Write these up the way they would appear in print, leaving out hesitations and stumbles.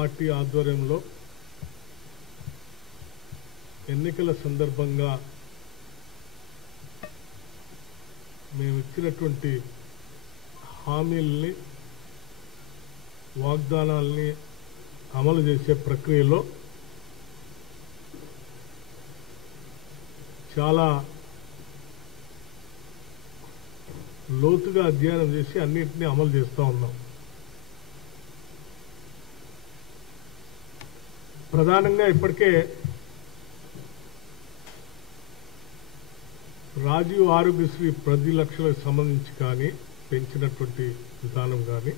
Party ఆధ్వర్యంలో ఎన్నికల సందర్భంగా మేము ఇచ్చినటువంటి హామీల్ని వాగ్దానాల్ని అమలు చేసే ప్రక్రియలో చాలా లోతుగా అధ్యయనం చేసి అన్నింటినీ అమలు చేస్తూ ఉన్నాం. ప్రధానంగా ఇప్పటికే రాజీవ్ ఆరోగ్యశ్రీ 10 లక్షలకు సంబంధించి కానీ పెంచినటువంటి విధానం కానీ,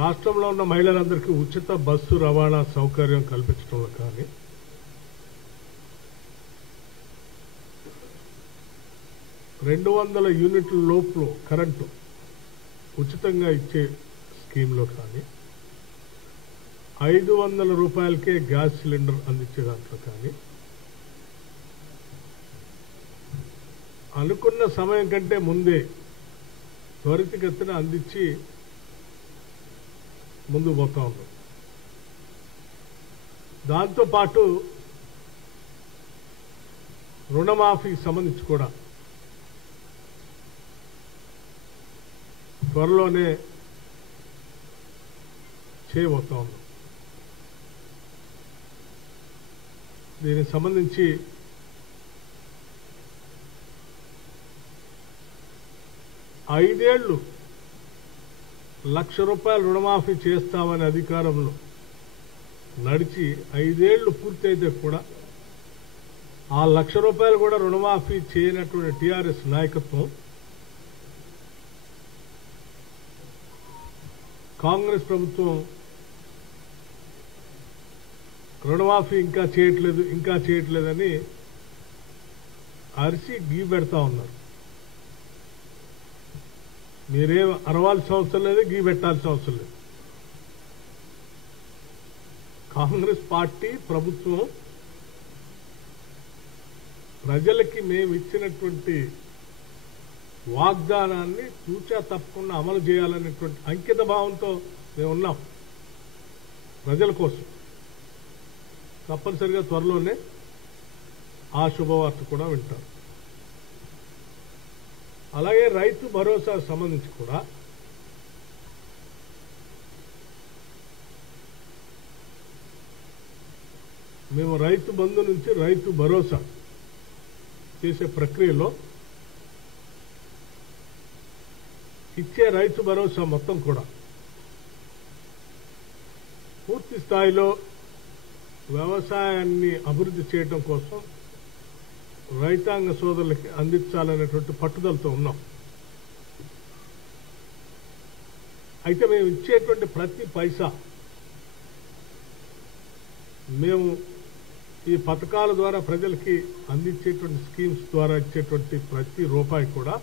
రాష్ట్రంలో ఉన్న మహిళలందరికీ ఉచిత బస్సు రవాణా సౌకర్యం కల్పించడంలో కానీ, $200 యూనిట్ల లోపు కరెంటు ఉచితంగా ఇచ్చే స్కీమ్లో కానీ, $500 గ్యాస్ సిలిండర్ అందించే దాంట్లో కానీ, అనుకున్న సమయం కంటే ముందే త్వరితగతిన అందించి ముందుకు పోతా ఉన్నాం. దాంతోపాటు రుణమాఫీకి సంబంధించి కూడా త్వరలోనే చేయబోతా ఉన్నాం. దీనికి సంబంధించి ఐదేళ్లు ₹1,00,000 రుణమాఫీ చేస్తామని అధికారంలో నడిచి 5 ఏళ్లు పూర్తయితే కూడా ఆ ₹1,00,000 కూడా రుణమాఫీ చేయనటువంటి టీఆర్ఎస్ నాయకత్వం కాంగ్రెస్ ప్రభుత్వం రుణమాఫీ ఇంకా చేయట్లేదని అరిసి గీ పెడతా ఉన్నారు. మీరేం అరవాల్సిన అవసరం లేదు, గీ పెట్టాల్సిన అవసరం లేదు. కాంగ్రెస్ పార్టీ ప్రభుత్వం ప్రజలకి మేము ఇచ్చినటువంటి వాగ్దానాన్ని తూచా తప్పకుండా అమలు చేయాలనేటువంటి అంకిత భావంతో మేము ఉన్నాం ప్రజల కోసం. తప్పనిసరిగా త్వరలోనే ఆ శుభవార్త కూడా వింటారు. అలాగే రైతు భరోసా సంబంధించి కూడా మేము రైతు బంధు నుంచి రైతు భరోసా చేసే ప్రక్రియలో ఇచ్చే రైతు భరోసా మొత్తం కూడా పూర్తి స్థాయిలో వ్యవసాయాన్ని అభివృద్ధి చేయడం కోసం రైతాంగ సోదరులకి అందించాలనేటువంటి పట్టుదలతో ఉన్నాం. అయితే మేము ఇచ్చేటువంటి ప్రతి పైసా, మేము ఈ పథకాల ద్వారా ప్రజలకి అందించేటువంటి స్కీమ్స్ ద్వారా ఇచ్చేటువంటి ప్రతి రూపాయి కూడా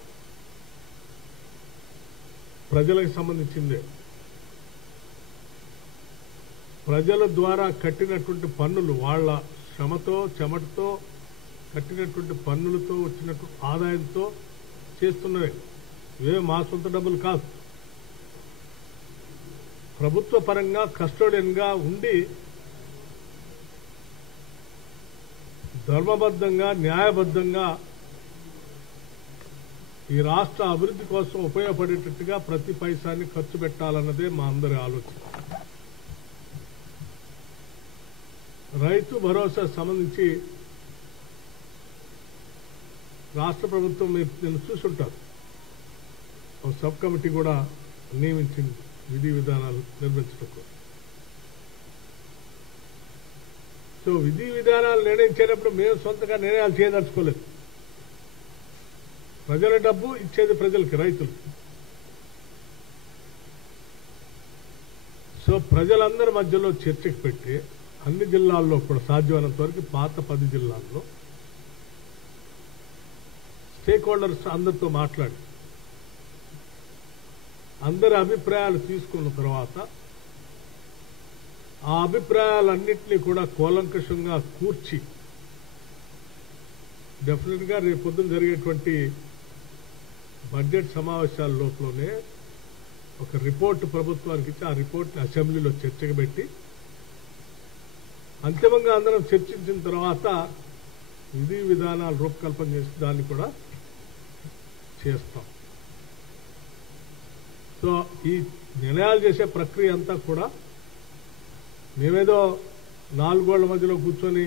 ప్రజలకు సంబంధించిందే. ప్రజల ద్వారా కట్టినటువంటి పన్నులు, వాళ్ళ శ్రమతో చెమటతో కట్టినటువంటి పన్నులతో వచ్చినటువంటి ఆదాయంతో చేస్తున్నవే, ఇవే మా సొంత డబ్బులు కాదు. ప్రభుత్వ పరంగా కస్టోడియన్గా ఉండి ధర్మబద్ధంగా న్యాయబద్ధంగా ఈ రాష్ట్ర అభివృద్ధి కోసం ఉపయోగపడేటట్టుగా ప్రతి పైసాన్ని ఖర్చు పెట్టాలన్నదే మా అందరి ఆలోచన. రైతు భరోసా సంబంధించి రాష్ట్ర ప్రభుత్వం నేను చూసుంటారు, ఒక సబ్ కమిటీ కూడా నియమించింది విధి విధానాలు నిర్మించడం కోసం. సో విధి విధానాలు నిర్ణయించేటప్పుడు మేము సొంతగా నిర్ణయాలు చేయదలుచుకోలేదు. ప్రజల డబ్బు ఇచ్చేది ప్రజలకి, రైతులు. సో ప్రజలందరి మధ్యలో చర్చకు పెట్టి అన్ని జిల్లాల్లో కూడా సాధ్యమైనంత వరకు పాత 10 జిల్లాల్లో స్టేక్ హోల్డర్స్ అందరితో మాట్లాడి అందరి అభిప్రాయాలు తీసుకున్న తర్వాత ఆ అభిప్రాయాలన్నింటినీ కూడా కూలంకషంగా కూర్చి డెఫినెట్గా రేపు పొద్దున జరిగేటువంటి బడ్జెట్ సమావేశాల లోపలనే ఒక రిపోర్ట్ ప్రభుత్వానికి ఇచ్చి ఆ రిపోర్ట్ని అసెంబ్లీలో చర్చకు పెట్టి అంతిమంగా అందరం చర్చించిన తర్వాత విధి విధానాలు రూపకల్పన చేసి దాన్ని కూడా చేస్తాం. సో ఈ నిర్ణయాలు చేసే ప్రక్రియ అంతా కూడా మేమేదో 4 గోళ్ల మధ్యలో కూర్చొని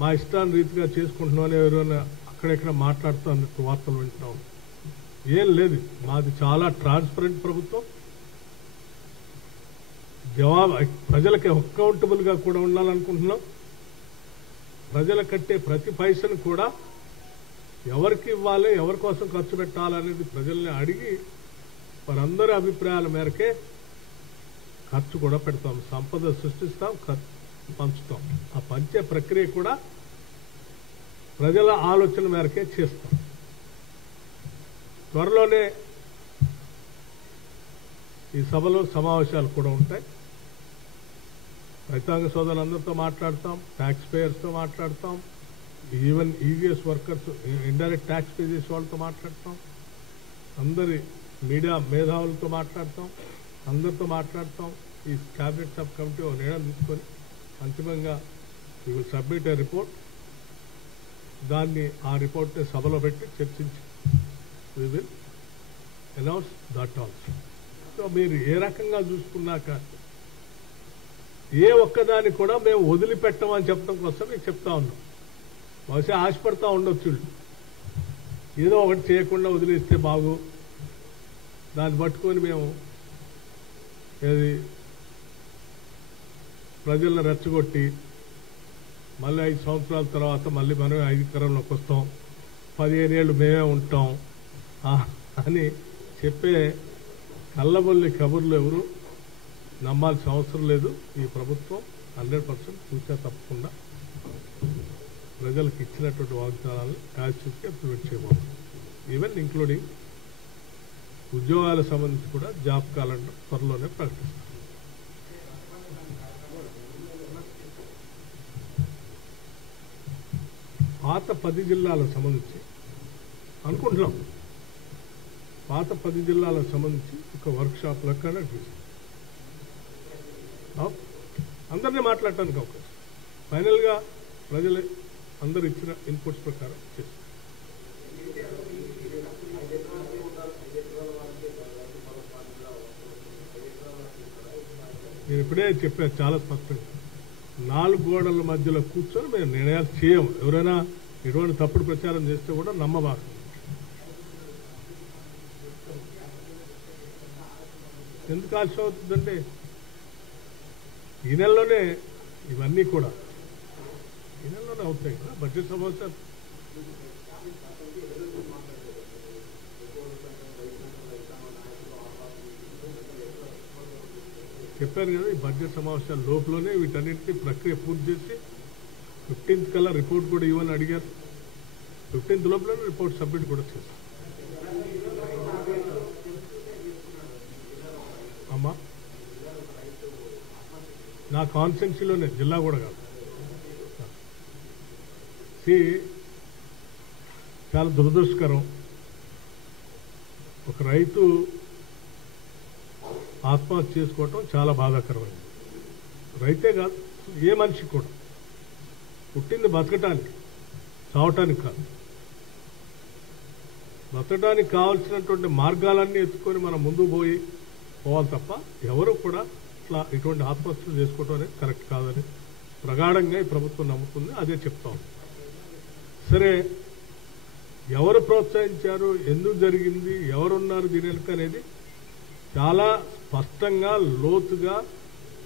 మా ఇష్టాన్ని రీతిగా చేసుకుంటున్నామని ఎవరైనా అక్కడెక్కడ మాట్లాడుతూ అన్నట్టు వార్తలు వింటున్నాం. ఏం లేదు, మాది చాలా ట్రాన్స్పరెంట్ ప్రభుత్వం. ప్రజలకి అకౌంటబుల్గా కూడా ఉండాలనుకుంటున్నాం. ప్రజల కట్టే ప్రతి పైసను కూడా ఎవరికి ఇవ్వాలి, ఎవరి కోసం ఖర్చు పెట్టాలనేది ప్రజల్ని అడిగి వారందరి అభిప్రాయాల మేరకే ఖర్చు కూడా పెడతాం. సంపద సృష్టిస్తాం, పంచుతాం. ఆ పంచే ప్రక్రియ కూడా ప్రజల ఆలోచన మేరకే చేస్తాం. త్వరలోనే ఈ సభలో సమావేశాలు కూడా ఉంటాయి. రైతాంగ సోదరులందరితో మాట్లాడతాం, ట్యాక్స్ పేయర్స్తో మాట్లాడతాం, even EVS workers, indirect tax pay చేసే వాళ్ళతో మాట్లాడతాం, అందరి మీడియా మేధావులతో మాట్లాడతాం, అందరితో మాట్లాడతాం. ఈ క్యాబినెట్ సబ్ కమిటీ ఒక నిర్ణయం తీసుకొని అంతిమంగా we will submit A report. దాన్ని ఆ రిపోర్ట్ని సభలో పెట్టి చర్చించి we will announce that also. So మీరు ఏ రకంగా చూసుకున్నాక ఏ ఒక్కదాన్ని కూడా మేము వదిలిపెట్టమని చెప్పడం కోసం మీకు చెప్తా ఉన్నాం. బహుశా ఆశపడతా ఉండొచ్చు, ఏదో ఒకటి చేయకుండా వదిలేస్తే బాగు, దాన్ని పట్టుకొని మేము ఏది ప్రజలను రెచ్చగొట్టి మళ్ళీ 5 సంవత్సరాల తర్వాత మళ్ళీ మనం అధికారంలోకి వస్తాం, 15 ఏళ్ళు మేమే ఉంటాం అని చెప్పే కళ్ళబొల్లి కబుర్లు ఎవరు నమ్మాల్సిన అవసరం లేదు. ఈ ప్రభుత్వం 100% చూసా తప్పకుండా ప్రజలకు ఇచ్చినటువంటి వాగ్దానాలు యాక్చువల్గా ఇంప్లిమెంట్ చేయబోతుంది. ఈవెన్ ఇంక్లూడింగ్ ఉద్యోగాలకు సంబంధించి కూడా జాబ్ క్యాలెండర్ త్వరలోనే ప్రకటిస్తారు. పాత 10 జిల్లాలకు సంబంధించి అనుకుంటున్నాం. పాత 10 జిల్లాలకు సంబంధించి ఒక వర్క్షాప్ లెక్కన అందరినీ మాట్లాడటానికి అవకాశం. ఫైనల్గా ప్రజలు అందరు ఇచ్చిన ఇన్పుట్స్ ప్రకారం చేస్తారు. నేను ఇప్పుడే చెప్పాను చాలా స్పష్టంగా, 4 గోడల మధ్యలో కూర్చొని మేము నిర్ణయాలు చేయము. ఎవరైనా ఎటువంటి తప్పుడు ప్రచారం చేస్తే కూడా నమ్మబాకు. ఎందుకు ఆలస్యం అవుతుందంటే ఈ నెలలోనే ఇవన్నీ కూడా ఈ నెలలోనే అవుతాయి కదా బడ్జెట్ సమావేశాలు. చెప్పాను కదా, ఈ బడ్జెట్ సమావేశాల లోపలనే వీటన్నింటినీ ప్రక్రియ పూర్తి చేసి 15th కల్లా రిపోర్ట్ కూడా ఇవ్వని అడిగారు. 15th లోపలనే రిపోర్ట్ సబ్మిట్ కూడా చేశారు. అమ్మా నా కాన్స్టిట్యున్సీలోనే, జిల్లా కూడా కాదు. చాలా దురదృష్టకరం, ఒక రైతు ఆత్మహత్య చేసుకోవటం చాలా బాధాకరమైంది. రైతే కాదు, ఏ మనిషి కూడా పుట్టింది బతకటానికి, చావటానికి కాదు. బతకడానికి కావాల్సినటువంటి మార్గాలన్నీ ఎత్తుకొని మనం ముందుకు పోవాలి తప్ప ఎవరు కూడా ఇట్లా ఇటువంటి ఆత్మహత్యలు చేసుకోవటం అనేది కరెక్ట్ కాదని ప్రగాఢంగా ఈ ప్రభుత్వం నమ్ముతుంది. అదే చెప్తాం. సరే, ఎవరు ప్రోత్సహించారు, ఎందుకు జరిగింది, ఎవరున్నారు దీని వెనుక అనేది చాలా స్పష్టంగా లోతుగా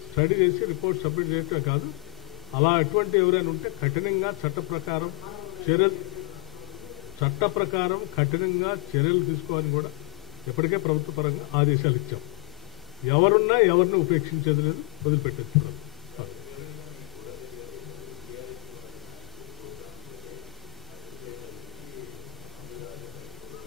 స్టడీ చేసి రిపోర్ట్ సబ్మిట్ చేయటమే కాదు, అలా ఎటువంటి ఎవరైనా ఉంటే కఠినంగా చట్ట ప్రకారం కఠినంగా చర్యలు తీసుకోవాలని కూడా ఇప్పటికే ప్రభుత్వ పరంగా ఆదేశాలు ఇచ్చాం. ఎవరున్నా ఎవరిని ఉపేక్షించేది లేదు, వదిలిపెట్టేది.